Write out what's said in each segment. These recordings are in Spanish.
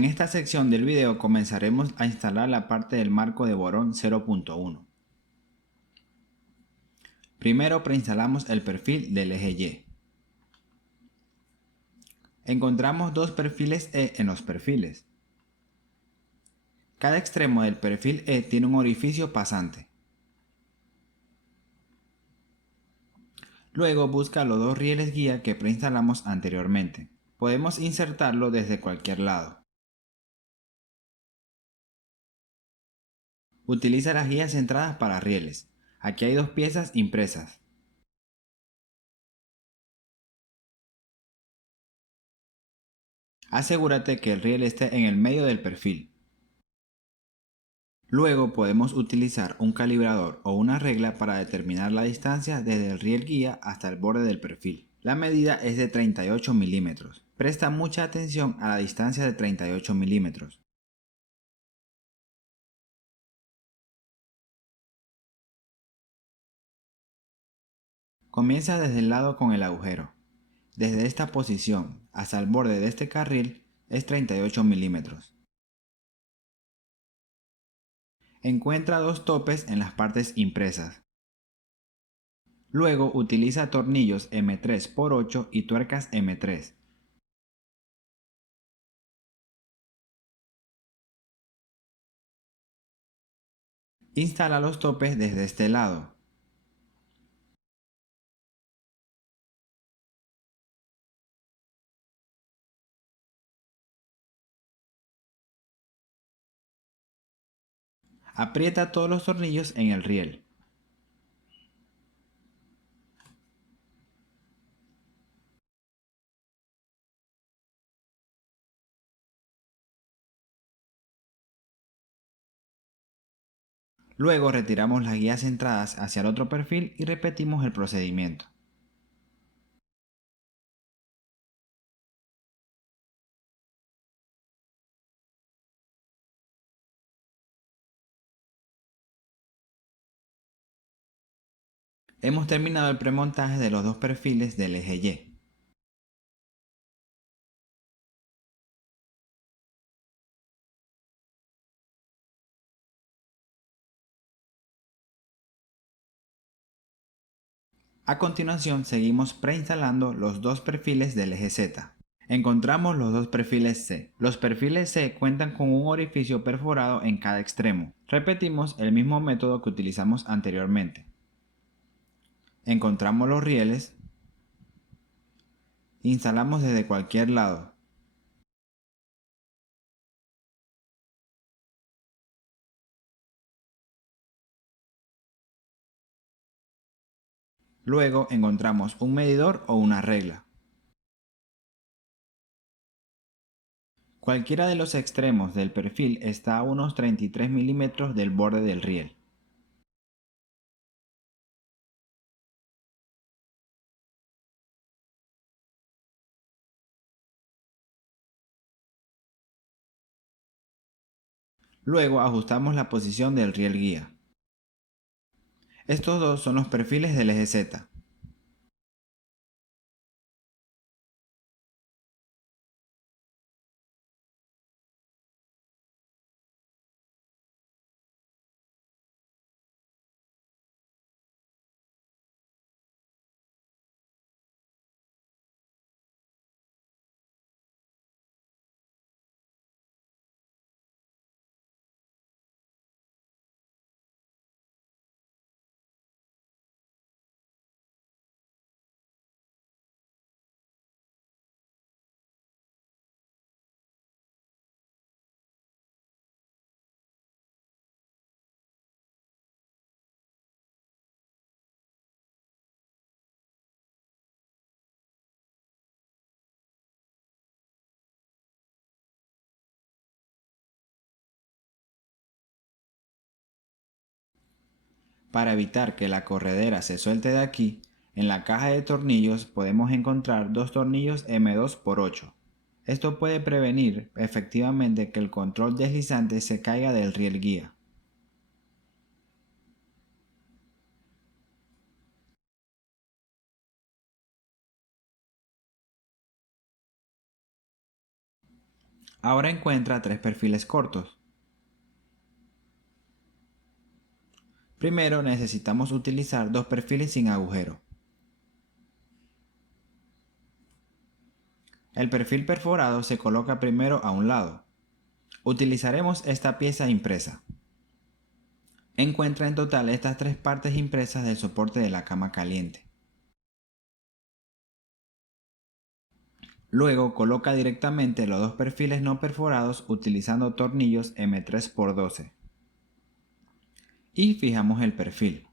En esta sección del video comenzaremos a instalar la parte del marco de Boron 0.1. Primero preinstalamos el perfil del eje Y. Encontramos dos perfiles E en los perfiles. Cada extremo del perfil E tiene un orificio pasante. Luego busca los dos rieles guía que preinstalamos anteriormente. Podemos insertarlo desde cualquier lado. Utiliza las guías centradas para rieles. Aquí hay dos piezas impresas. Asegúrate que el riel esté en el medio del perfil. Luego podemos utilizar un calibrador o una regla para determinar la distancia desde el riel guía hasta el borde del perfil. La medida es de 38 milímetros. Presta mucha atención a la distancia de 38 milímetros. Comienza desde el lado con el agujero. Desde esta posición hasta el borde de este carril es 38 milímetros. Encuentra dos topes en las partes impresas. Luego utiliza tornillos M3x8 y tuercas M3. Instala los topes desde este lado. Aprieta todos los tornillos en el riel. Luego retiramos las guías centradas hacia el otro perfil y repetimos el procedimiento. Hemos terminado el premontaje de los dos perfiles del eje Y. A continuación seguimos preinstalando los dos perfiles del eje Z. Encontramos los dos perfiles C. Los perfiles C cuentan con un orificio perforado en cada extremo. Repetimos el mismo método que utilizamos anteriormente. Encontramos los rieles. Instalamos desde cualquier lado. Luego encontramos un medidor o una regla. Cualquiera de los extremos del perfil está a unos 33 milímetros del borde del riel. Luego ajustamos la posición del riel guía. Estos dos son los perfiles del eje Z. Para evitar que la corredera se suelte de aquí, en la caja de tornillos podemos encontrar dos tornillos M2x8. Esto puede prevenir efectivamente que el control deslizante se caiga del riel guía. Ahora encuentra 3 perfiles cortos. Primero necesitamos utilizar 2 perfiles sin agujero. El perfil perforado se coloca primero a un lado. Utilizaremos esta pieza impresa. Encuentra en total estas 3 partes impresas del soporte de la cama caliente. Luego coloca directamente los 2 perfiles no perforados utilizando tornillos M3x12. Y fijamos el perfil.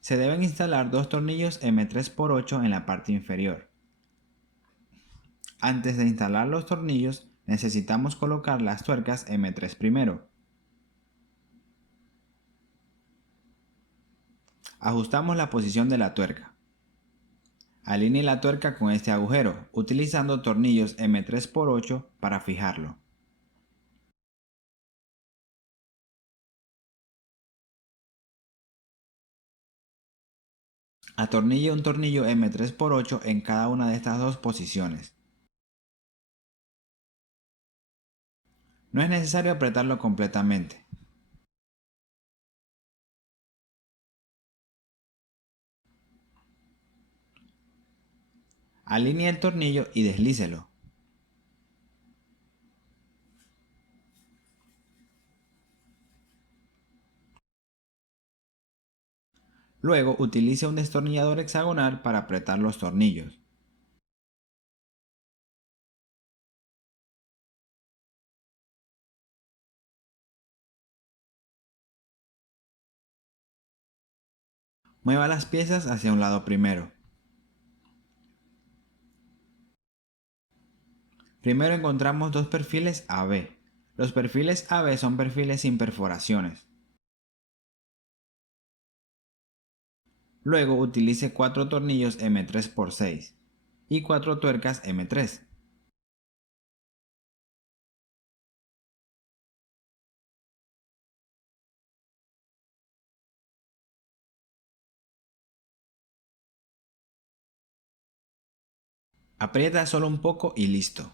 Se deben instalar 2 tornillos M3x8 en la parte inferior. Antes de instalar los tornillos, necesitamos colocar las tuercas M3 primero. Ajustamos la posición de la tuerca. Alinee la tuerca con este agujero, utilizando tornillos M3x8 para fijarlo. Atornille un tornillo M3x8 en cada una de estas dos posiciones. No es necesario apretarlo completamente. Alinee el tornillo y deslícelo. Luego utilice un destornillador hexagonal para apretar los tornillos. Mueva las piezas hacia un lado primero. Primero encontramos 2 perfiles AB. Los perfiles AB son perfiles sin perforaciones. Luego utilice 4 tornillos M3x6 y 4 tuercas M3. Aprieta solo un poco y listo.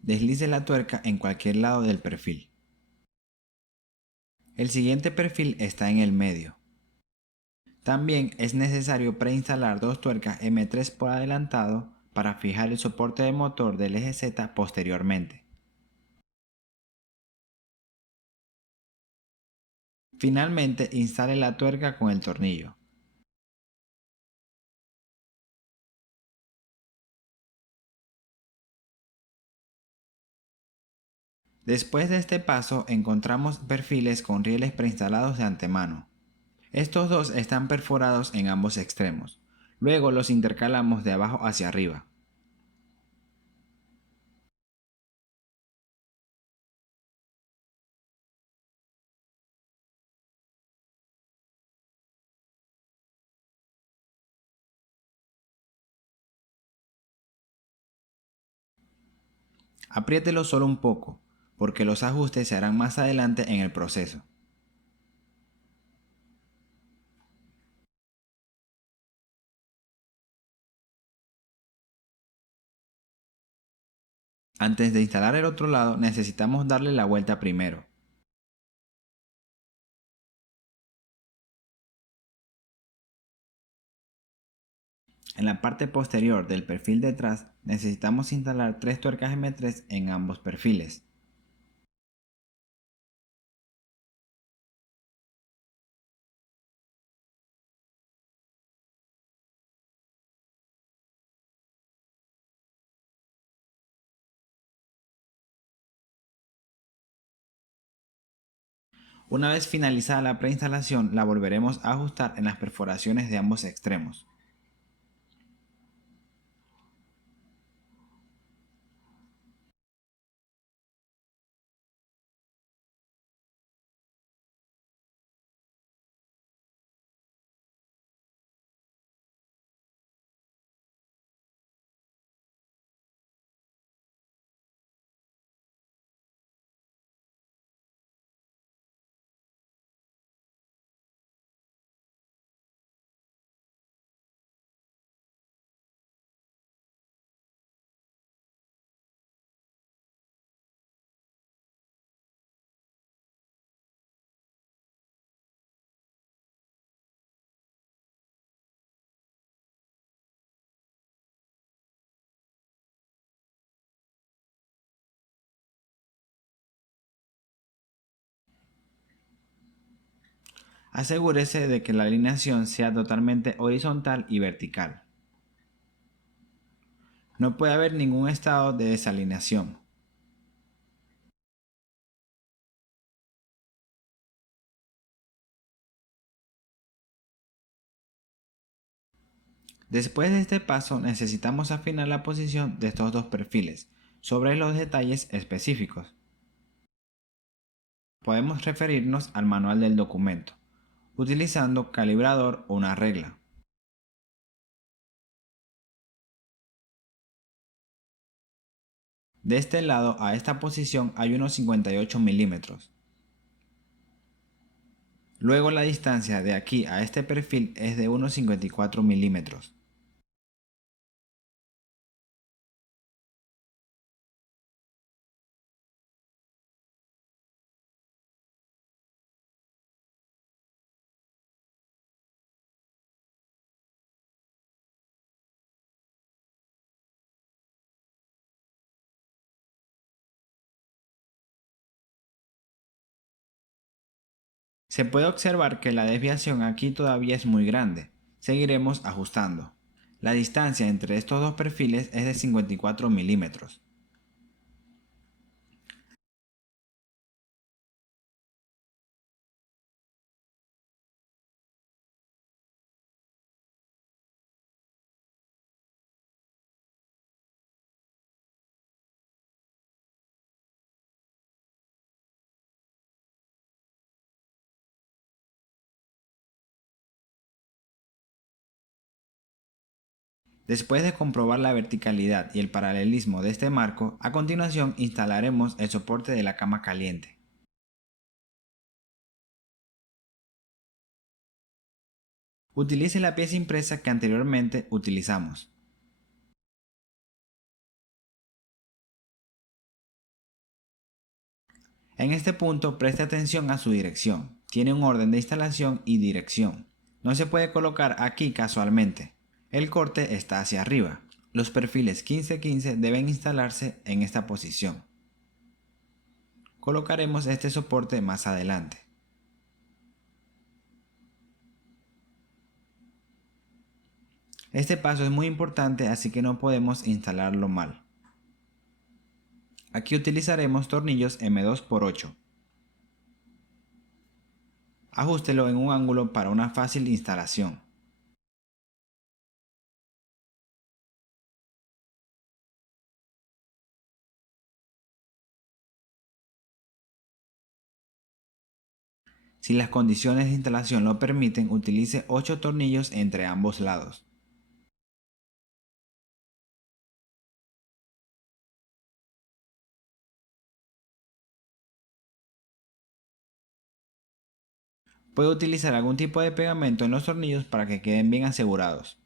Deslice la tuerca en cualquier lado del perfil. El siguiente perfil está en el medio. También es necesario preinstalar 2 tuercas M3 por adelantado para fijar el soporte de motor del eje Z posteriormente. Finalmente instale la tuerca con el tornillo. Después de este paso encontramos perfiles con rieles preinstalados de antemano. Estos dos están perforados en ambos extremos. Luego los intercalamos de abajo hacia arriba. Apriételo solo un poco, porque los ajustes se harán más adelante en el proceso. Antes de instalar el otro lado necesitamos darle la vuelta primero. En la parte posterior del perfil detrás necesitamos instalar 3 tuercas M3 en ambos perfiles. Una vez finalizada la preinstalación la volveremos a ajustar en las perforaciones de ambos extremos. Asegúrese de que la alineación sea totalmente horizontal y vertical. No puede haber ningún estado de desalineación. Después de este paso necesitamos afinar la posición de estos dos perfiles sobre los detalles específicos. Podemos referirnos al manual del documento, utilizando calibrador o una regla. De este lado a esta posición hay unos 58 milímetros. Luego la distancia de aquí a este perfil es de unos 54 milímetros. Se puede observar que la desviación aquí todavía es muy grande. Seguiremos ajustando. La distancia entre estos dos perfiles es de 54 milímetros. Después de comprobar la verticalidad y el paralelismo de este marco, a continuación instalaremos el soporte de la cama caliente. Utilice la pieza impresa que anteriormente utilizamos. En este punto preste atención a su dirección. Tiene un orden de instalación y dirección. No se puede colocar aquí casualmente. El corte está hacia arriba. Los perfiles 15-15 deben instalarse en esta posición. Colocaremos este soporte más adelante. Este paso es muy importante, así que no podemos instalarlo mal. Aquí utilizaremos tornillos M2x8. Ajústelo en un ángulo para una fácil instalación. Si las condiciones de instalación lo permiten, utilice 8 tornillos entre ambos lados. Puede utilizar algún tipo de pegamento en los tornillos para que queden bien asegurados,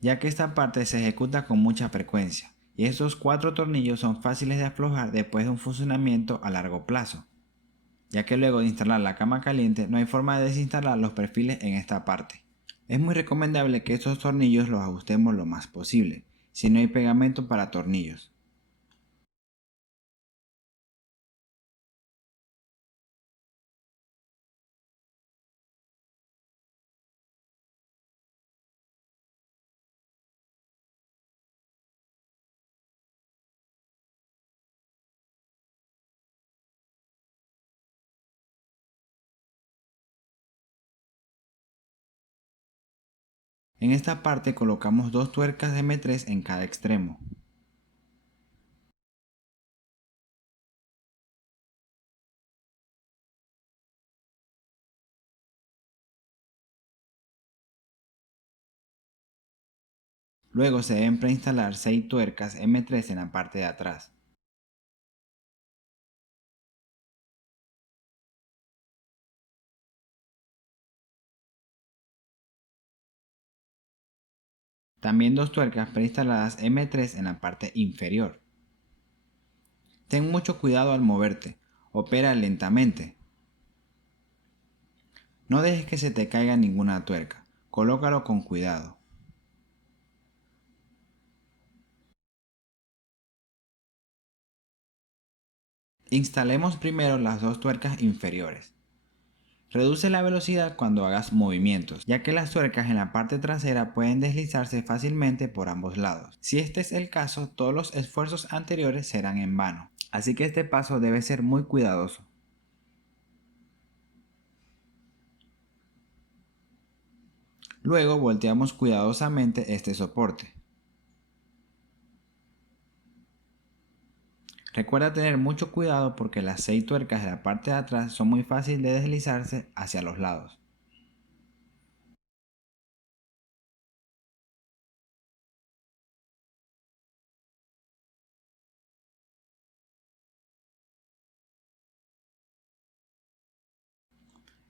ya que esta parte se ejecuta con mucha frecuencia, y estos 4 tornillos son fáciles de aflojar después de un funcionamiento a largo plazo, ya que luego de instalar la cama caliente no hay forma de desinstalar los perfiles en esta parte. Es muy recomendable que estos tornillos los ajustemos lo más posible, si no hay pegamento para tornillos. En esta parte colocamos dos tuercas de M3 en cada extremo. Luego se deben preinstalar 6 tuercas M3 en la parte de atrás. También dos tuercas preinstaladas M3 en la parte inferior. Ten mucho cuidado al moverte. Opera lentamente. No dejes que se te caiga ninguna tuerca. Colócalo con cuidado. Instalemos primero las dos tuercas inferiores. Reduce la velocidad cuando hagas movimientos, ya que las tuercas en la parte trasera pueden deslizarse fácilmente por ambos lados. Si este es el caso, todos los esfuerzos anteriores serán en vano. Así que este paso debe ser muy cuidadoso. Luego volteamos cuidadosamente este soporte. Recuerda tener mucho cuidado porque las 6 tuercas de la parte de atrás son muy fáciles de deslizarse hacia los lados.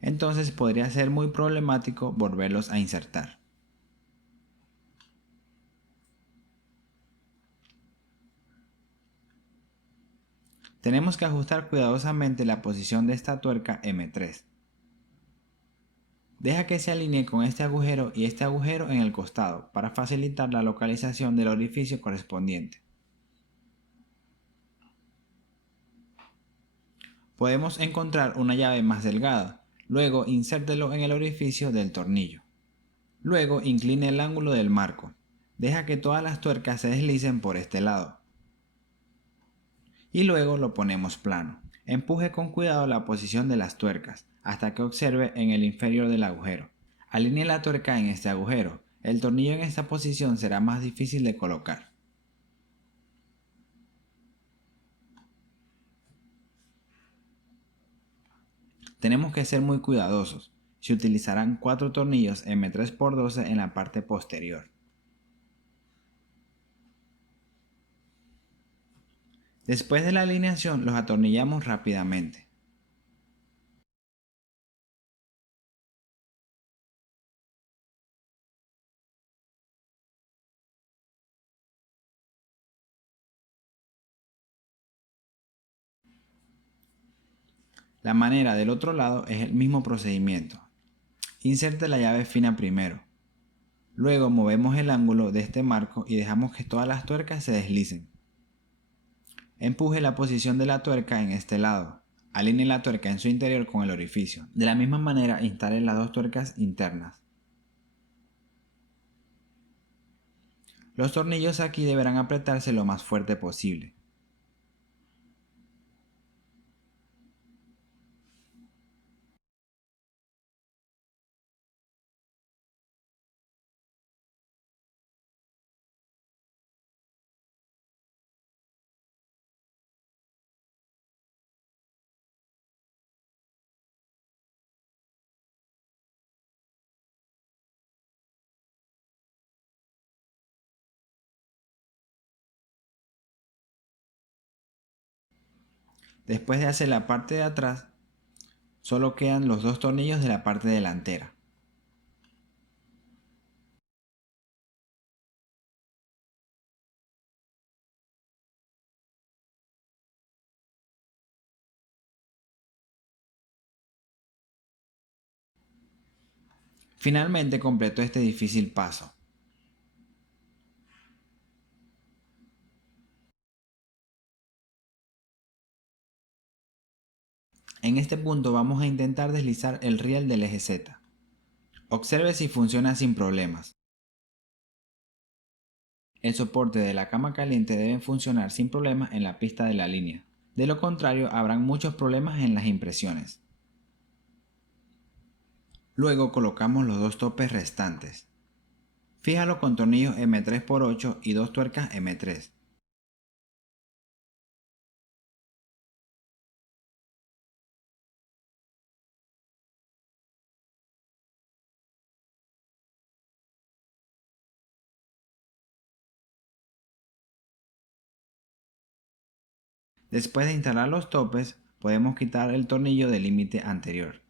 Entonces podría ser muy problemático volverlos a insertar. Tenemos que ajustar cuidadosamente la posición de esta tuerca M3. Deja que se alinee con este agujero y este agujero en el costado para facilitar la localización del orificio correspondiente. Podemos encontrar una llave más delgada, luego insértelo en el orificio del tornillo. Luego incline el ángulo del marco. Deja que todas las tuercas se deslicen por este lado. Y luego lo ponemos plano. Empuje con cuidado la posición de las tuercas hasta que observe en el inferior del agujero. Alinee la tuerca en este agujero. El tornillo en esta posición será más difícil de colocar. Tenemos que ser muy cuidadosos. Se utilizarán 4 tornillos M3x12 en la parte posterior. Después de la alineación los atornillamos rápidamente. La manera del otro lado es el mismo procedimiento. Inserte la llave fina primero. Luego movemos el ángulo de este marco y dejamos que todas las tuercas se deslicen. Empuje la posición de la tuerca en este lado. Alinee la tuerca en su interior con el orificio. De la misma manera instale las 2 tuercas internas. Los tornillos aquí deberán apretarse lo más fuerte posible. Después de hacer la parte de atrás, solo quedan los 2 tornillos de la parte delantera. Finalmente completó este difícil paso. En este punto vamos a intentar deslizar el riel del eje Z. Observe si funciona sin problemas. El soporte de la cama caliente debe funcionar sin problemas en la pista de la línea. De lo contrario, habrán muchos problemas en las impresiones. Luego colocamos los 2 topes restantes. Fíjalo con tornillos M3x8 y 2 tuercas M3. Después de instalar los topes, podemos quitar el tornillo del límite anterior.